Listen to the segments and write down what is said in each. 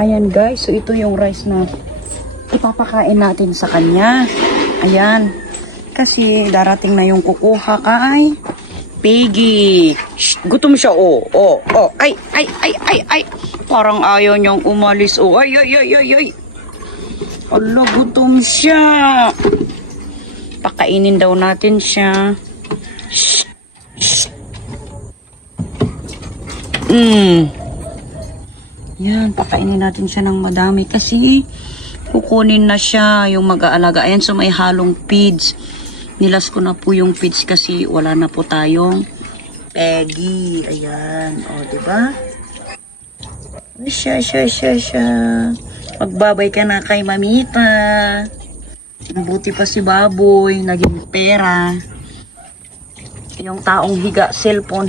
Ayan guys, so ito yung rice na ipapakain natin sa kanya. Ayan. Kasi darating na yung kukuha kay Piggy. Shh, gutom siya, oh. Oh, oh. Ay. Parang ayaw niyang umalis, oh. Ay. Ala, gutom siya. Pakainin daw natin siya. Shh. Yan, pakainin natin siya ng madami kasi kukunin na siya yung mag-aalaga. Ayan, so may halong feeds. Nilas ko na po yung feeds kasi wala na po tayong Peggy. Ayan, o, diba? Siya. Magbabay ka na kay Mamita. Mabuti pa si Baboy, naging pera. Yung taong higa cellphone,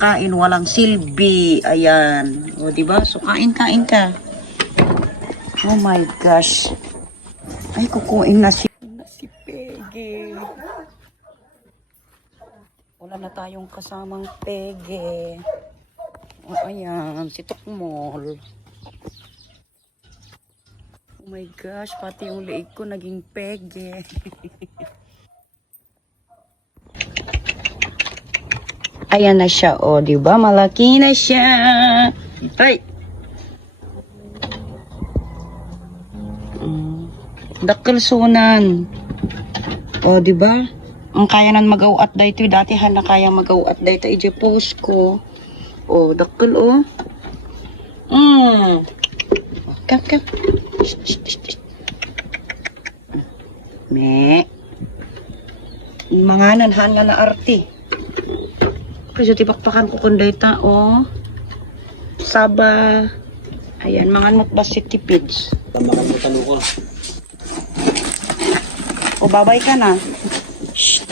kain, walang silbi. Ayan. O, diba? So, kain ka. Oh my gosh. Ay, kukuin na si Peggy. Wala na tayong kasamang Peggy. O, ayan. Si Tukmol. Oh my gosh. Pati yung leeg ko naging Peggy. Ayan na siya, o, diba? Malaki na siya. Ay! Dakalsunan. O, diba? Ang kaya nan mag-awat dito. Dati na kaya mag-awat dito. I-post ko. O, dakal, o. Kap. Shh. Me. Manganan nga na arti. Kasi tipakpakan ko kunday ta, o. Saba. Ayan, mangan mo't ba si tipids. Tambakan mo talo ko. O, babay ka na. Shh.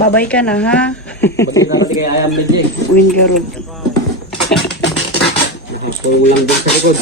Babay ka na, ha? Pati na pati kay Ayam Benjing. Win garod. Ito yung din sa likod.